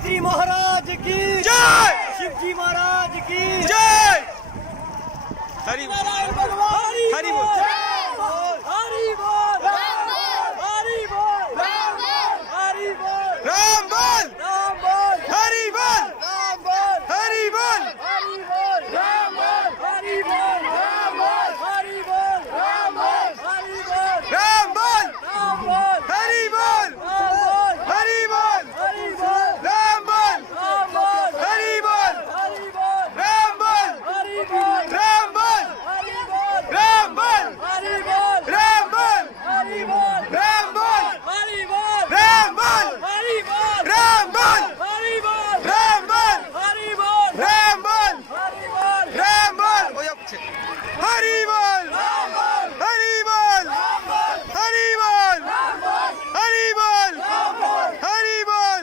शास्त्री महाराज की जय, शिवजी महाराज की जय। हरि बोल, नारायण भगवान हरि बोल, हरि बोल, हरि बोल, हरि बोल, राम बोल, राम बोल, हरि बोल, राम बोल, हरि बोल, हरि बोल, राम बोल, हरि बोल, राम बोल, हरि बोल, राम बोल, हरि बोल, राम बोल, राम बोल, हरि बोल, राम बोल, हरि बोल, हरि बोल, राम बोल, राम बोल, हरि बोल, हरि बोल, राम बोल, हरि बोल, राम बोल, हरि बोल, राम बोल, हरि बोल, राम बोल, हरि बोल, राम बोल, हरि बोल, राम बोल, हरि बोल, राम बोल, हरि बोल, राम बोल, हरि बोल, राम बोल, हरि बोल, राम बोल, हो जा पीछे, हरि बोल, हरि बोल, हरि बोल, हरि बोल, हरि बोल,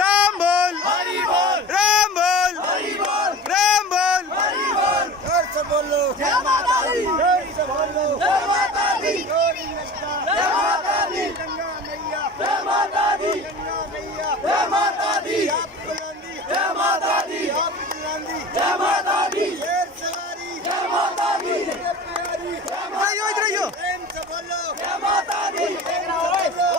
राम बोल, हरि बोल, राम बोल, हरि बोल, राम बोल, हरि बोल, जोर से बोलो जय माता दी, जोर से बोलो जय माता दी, जोरी लगता जय माता दी, गंगा मैया जय माता दी, गंगा मैया जय माता दी, आप बुलंदी जय माता दी, आप बुलंदी जय माता दी, शेर सवारी जय माता दी, ये प्यारी आइयो इधर आइयो, प्रेम से बोलो जय माता दी, प्रेम से बोलो